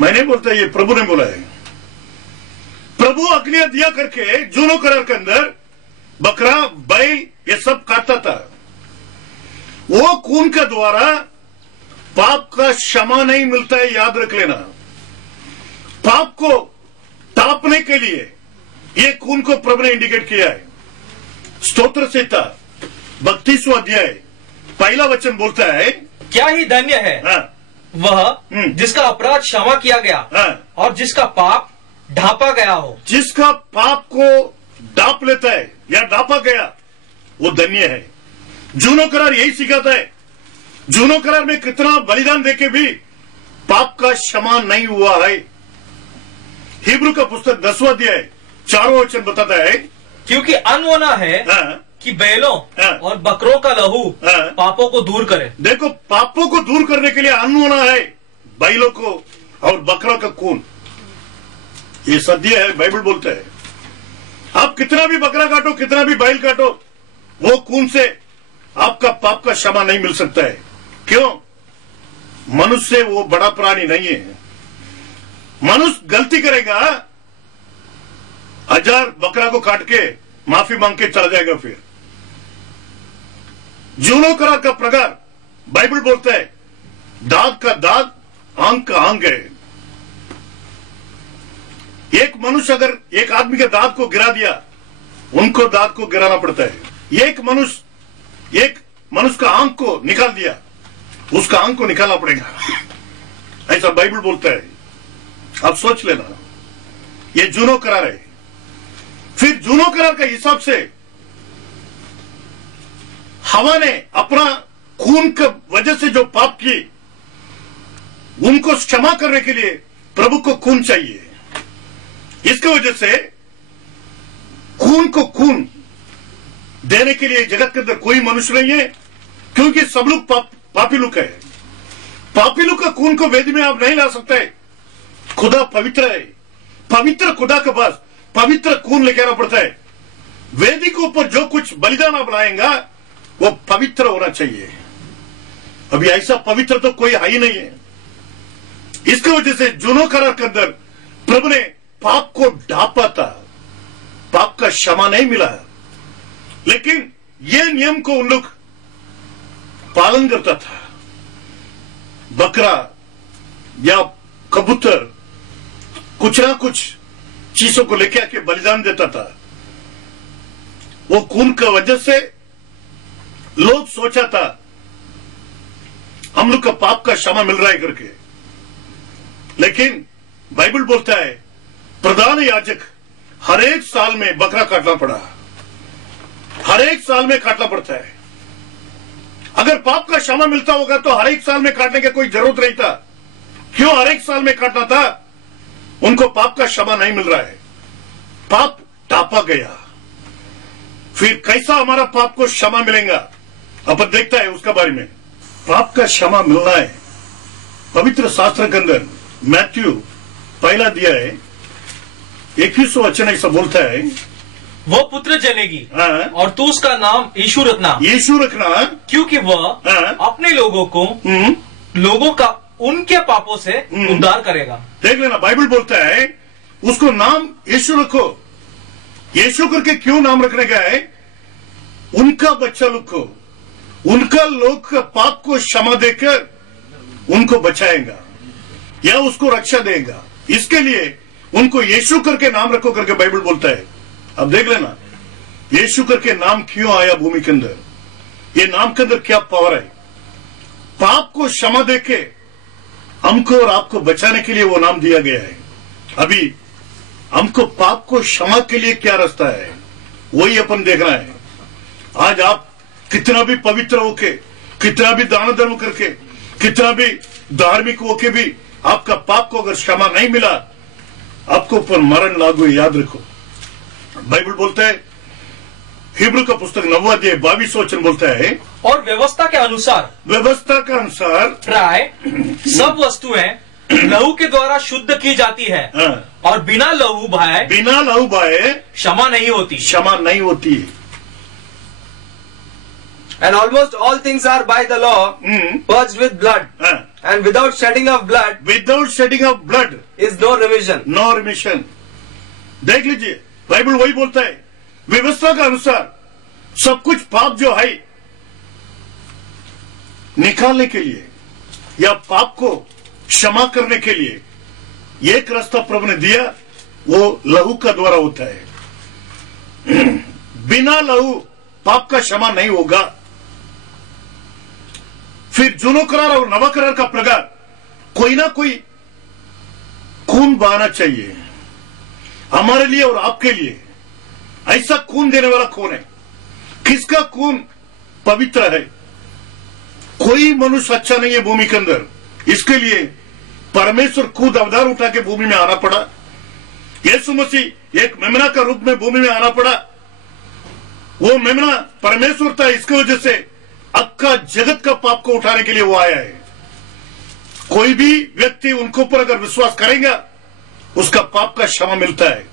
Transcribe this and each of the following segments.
मैं नहीं बोलता, ये प्रभु ने बोला है। प्रभु आज्ञा दिया करके जूनो करार के अंदर बकरा बैल ये सब काटता था। वो खून के द्वारा पाप का क्षमा नहीं मिलता है, याद रख लेना। पाप को तापने के लिए ये खून को प्रभु ने इंडिकेट किया है। स्तोत्र संहिता 32वां अध्याय पहला वचन बोलता है, क्या ही धन्य है वह जिसका अपराध क्षमा किया गया और जिसका पाप ढांपा गया हो। जिसका पाप को ढांप लेता है या ढांपा गया वो धन्य है। जूनो करार यही सिखाता है। जूनो करार में कितना बलिदान देके भी पाप का क्षमा नहीं हुआ है। हिब्रू का पुस्तक 10वां अध्याय 4वां वचन बताता है, क्योंकि अनहोना है कि बैलों और बकरों का लहू पापों को दूर करे। देखो, पापों को दूर करने के लिए अनहोना है बैलों को और बकरों का खून। ये सत्य है, बाइबल बोलता है। आप कितना भी बकरा काटो, कितना भी बैल काटो, वो खून से आपका पाप का क्षमा नहीं मिल सकता है। क्यों? मनुष्य वो बड़ा प्राणी नहीं है। मनुष्य गलती करेगा, 1000 बकरा को काट के माफी मांग के चला जाएगा। फिर जूनो करार का प्रकार बाइबल बोलता है, दाग का दाग, आंग का आंग है। एक मनुष्य अगर एक आदमी के दांत को गिरा दिया, उनको दांत को गिराना पड़ता है। एक मनुष्य का आंख को निकाल दिया, उसका आंख को निकालना पड़ेगा। ऐसा बाइबल बोलता है। आप सोच लेना, ये जूनो करार है। फिर जूनो करार के हिसाब से हवा ने अपना खून के वजह से जो पाप की, उनको क्षमा करने के लिए प्रभु को खून चाहिए। इसकी वजह से खून को खून देने के लिए जगत के अंदर कोई मनुष्य नहीं है, क्योंकि सब लोग पापी लोग है। पापी लोग का खून को वेदी में आप नहीं ला सकते। खुदा पवित्र है। पवित्र खुदा के पास पवित्र खून लेके आना पड़ता है। वेदी के ऊपर जो कुछ बलिदान आप लाएंगा वो पवित्र होना चाहिए। अभी ऐसा पवित्र तो कोई है ही नहीं है। इसकी वजह से जूनो करार के अंदर प्रभु ने पाप को ढांपा था, पाप का क्षमा नहीं मिला। लेकिन यह नियम को उन लोग पालन करता था। बकरा या कबूतर कुछ ना कुछ चीजों को लेके आके बलिदान देता था। वो खून का वजह से लोग सोचा था हम लोग का पाप का क्षमा मिल रहा है करके। लेकिन बाइबल बोलता है प्रधान याजक हर एक साल में बकरा काटना पड़ा। हर एक साल में काटना पड़ता है। अगर पाप का क्षमा मिलता होगा तो हर एक साल में काटने की कोई जरूरत नहीं था। क्यों हर एक साल में काटना था? उनको पाप का क्षमा नहीं मिल रहा है, पाप टापा गया। फिर कैसा हमारा पाप को क्षमा मिलेगा अपन देखता है उसका बारे में। पाप का क्षमा मिलना है। पवित्र शास्त्र के अंदर मैथ्यू पहला दिया है 21वां वचन ऐसा बोलता है, वो पुत्र जनेगी और तू उसका नाम यीशु रखना। यीशु रखना क्योंकि वह अपने लोगों का उनके पापों से उद्धार करेगा। देख लेना, बाइबल बोलता है उसको नाम यीशु रखो। यीशु करके क्यों नाम रखने का है? उनका बच्चा लोग को, उनका लोग का पाप को क्षमा देकर उनको बचाएगा या उसको रक्षा देगा। इसके लिए उनको यीशु करके नाम रखो करके बाइबल बोलता है। अब देख लेना यीशु करके नाम क्यों आया भूमि के अंदर। ये नाम के अंदर क्या पावर है? पाप को क्षमा देके हमको और आपको बचाने के लिए वो नाम दिया गया है। अभी हमको पाप को क्षमा के लिए क्या रास्ता है वही अपन देखना है। आज आप कितना भी पवित्र होके, कितना भी दान धर्म करके, कितना भी धार्मिक होके भी आपका पाप को अगर क्षमा नहीं मिला, आपको ऊपर मरण लागू है। याद रखो, बाइबल बोलता है हिब्रू का पुस्तक 9वां अध्याय 22वां वचन बोलता है, और व्यवस्था के अनुसार प्राय सब वस्तुएं लहू के द्वारा शुद्ध की जाती है और बिना लहू बहाए क्षमा नहीं होती। क्षमा नहीं होती। And almost all things are by the law purged with blood. And without shedding of blood is no remission. No remission. देख लीजिए, बाइबल वही बोलता है, व्यवस्था के अनुसार सब कुछ पाप जो है निकालने के लिए या पाप को क्षमा करने के लिए एक रास्ता प्रभु ने दिया, वो लहू का द्वारा होता है। बिना लहू पाप का क्षमा नहीं होगा। फिर जूनो करार और नवा करार का प्रकार कोई ना कोई खून बहाना चाहिए हमारे लिए और आपके लिए। ऐसा खून देने वाला कौन है? किसका खून पवित्र है? कोई मनुष्य अच्छा नहीं है भूमि के अंदर, इसके लिए परमेश्वर खुद अवतार उठा के भूमि में आना पड़ा। यीशु मसीह एक मेमना का रूप में भूमि में आना पड़ा। वो मेमना परमेश्वर था, इसकी वजह से अक्का जगत का पाप को उठाने के लिए वो आया है। कोई भी व्यक्ति उनके ऊपर अगर विश्वास करेगा उसका पाप का क्षमा मिलता है।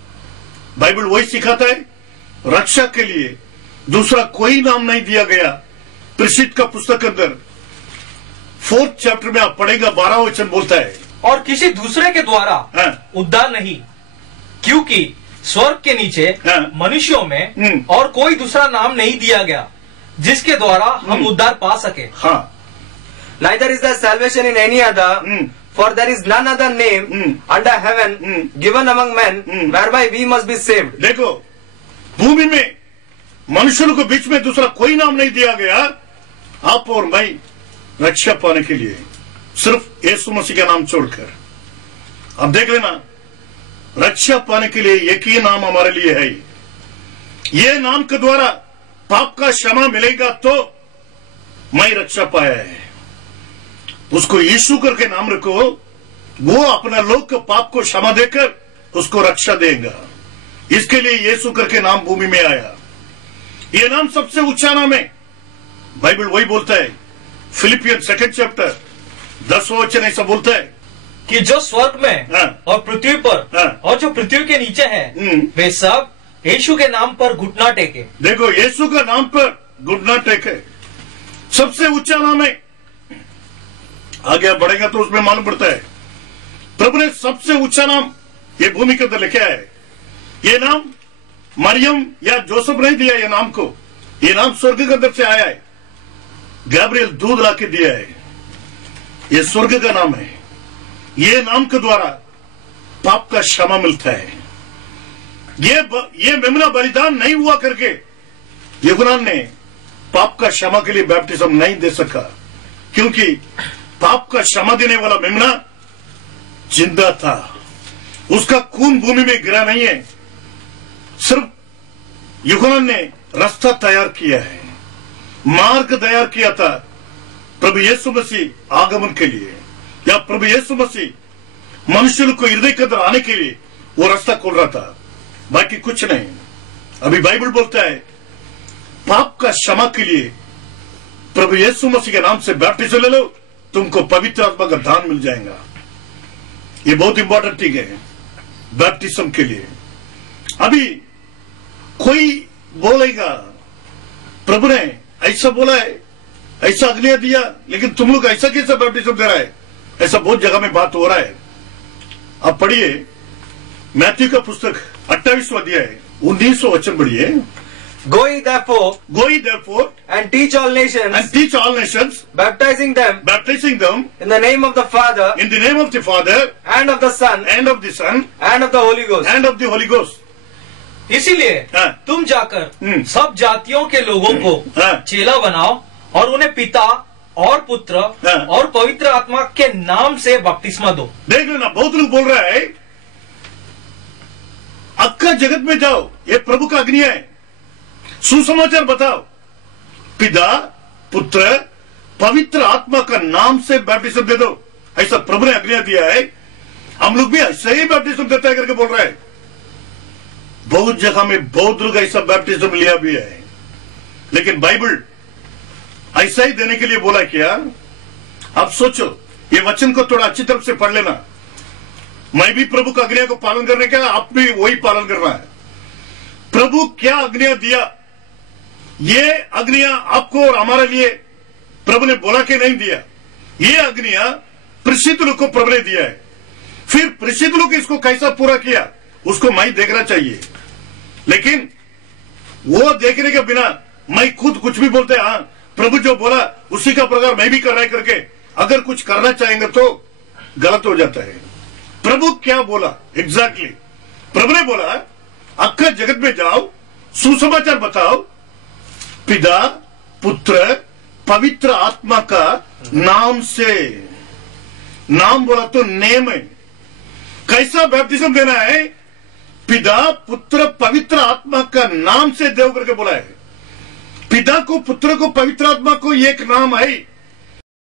बाइबल वही सिखाता है, रक्षा के लिए दूसरा कोई नाम नहीं दिया गया। प्रसिद्ध का पुस्तक के अंदर 4th चैप्टर में आप पढ़ेगा, 12 वचन बोलता है, और किसी दूसरे के द्वारा उद्धार नहीं, क्योंकि स्वर्ग के नीचे मनुष्यों में और कोई दूसरा नाम नहीं दिया गया जिसके द्वारा हम उद्धार पा सके। Neither is there salvation in any other, for there is none other name under heaven given among men whereby we must be saved. देखो, भूमि में मनुष्यों को बीच में दूसरा कोई नाम नहीं दिया गया आप और मैं रक्षा पाने के लिए, सिर्फ यीशु मसीह का नाम छोड़कर। अब देख लेना, रक्षा पाने के लिए एक ही नाम हमारे लिए है। ये नाम के द्वारा पाप का क्षमा मिलेगा तो मैं रक्षा पाया है। उसको यीशु करके नाम रखो, वो अपना लोग के पाप को क्षमा देकर उसको रक्षा देगा। इसके लिए यीशु करके नाम भूमि में आया। ये नाम सबसे ऊंचा नाम है। बाइबल वही बोलता है, फिलिपियन 2nd चैप्टर 10वां वचन ऐसा बोलता है कि जो स्वर्ग में और पृथ्वी पर और जो पृथ्वी के नीचे है वे सब यीशु के नाम पर घुटना टेके। देखो, यीशु का नाम पर घुटना टेके सबसे ऊंचा नाम है। आगे बढ़ेगा तो उसमें मालूम पड़ता है प्रभु ने सबसे ऊंचा नाम ये भूमि के अंदर लेके आया है। ये नाम मरियम या जोसेफ नहीं दिया, ये नाम को, ये नाम स्वर्ग के अंदर से आया है। गैब्रियल दूध लाके दिया है। ये स्वर्ग का नाम है। ये नाम के द्वारा पाप का क्षमा मिलता है। ये मेमना बलिदान नहीं हुआ करके यूहन्ना ने पाप का क्षमा के लिए बैप्टिज्म नहीं दे सका, क्योंकि पाप का क्षमा देने वाला मेमना जिंदा था। उसका खून भूमि में गिरा नहीं है। सिर्फ यूहन्ना ने रास्ता तैयार किया है, मार्ग तैयार किया था प्रभु यीशु मसीह आगमन के लिए, या प्रभु यीशु मसीह मनुष्य को हृदय के अंदर आने के लिए वो रास्ता खोल रहा था, बाकी कुछ नहीं। अभी बाइबल बोलता है पाप का क्षमा के लिए प्रभु यीशु मसीह के नाम से बैप्टिज्म ले लो, तुमको पवित्र आत्मा का दान मिल जाएगा। ये बहुत इंपॉर्टेंट चीज है बैप्टिज्म के लिए। अभी कोई बोलेगा प्रभु ने ऐसा बोला है, ऐसा आज्ञा दिया, लेकिन तुम लोग ऐसा कैसा बैप्टिज्म दे रहा है? ऐसा बहुत जगह में बात हो रहा है। अब पढ़िए मैथ्यू का पुस्तक 28वां अध्याय 19वां वचन पढ़िए। Go ye therefore and teach all nations, baptizing them in the name of the Father, and of the Son, and of the Holy Ghost. इसीलिए तुम जाकर सब जातियों के लोगों को चेला बनाओ और उन्हें पिता और पुत्र और पवित्र आत्मा के नाम से बपतिस्मा दो। देख लेना, बहुत लोग बोल रहा है अक्का जगत में जाओ, ये प्रभु का आज्ञा है, सुसमाचार बताओ, पिता पुत्र पवित्र आत्मा का नाम से बैप्टिज्म दे दो, ऐसा प्रभु ने आज्ञा दिया है। हम लोग भी ऐसे ही बैप्टिज्म देता है करके बोल रहे हैं। बहुत जगह में बहुत लोग ऐसा बैप्टिज्म लिया भी है, लेकिन बाइबल ऐसा ही देने के लिए बोला क्या? अब सोचो, ये वचन को थोड़ा अच्छी तरफ से पढ़ लेना। मैं भी प्रभु का आज्ञा को पालन करने का, आप भी वही पालन करना है। प्रभु क्या आज्ञा दिया ये अग्नियां आपको और हमारे लिए प्रभु ने बोला के नहीं दिया, ये अग्नियां प्रसिद्ध लोग को प्रभु ने दिया है। फिर प्रसिद्ध लोग इसको कैसा पूरा किया उसको मैं देखना चाहिए, लेकिन वो देखने के बिना मैं खुद कुछ भी बोलते हाँ प्रभु जो बोला उसी का प्रकार मैं भी कर रहा है करके अगर कुछ करना चाहेंगे तो गलत हो जाता है। प्रभु क्या बोला एग्जैक्टली? प्रभु ने बोला अक्खा जगत में जाओ, सुसमाचार बताओ, पिता पुत्र पवित्र आत्मा का नाम से। नाम बोला तो नेम है। कैसा बैप्टिज्म देना है? पिता पुत्र पवित्र आत्मा का नाम से देव करके बोला है। पिता को पुत्र को पवित्र आत्मा को एक नाम है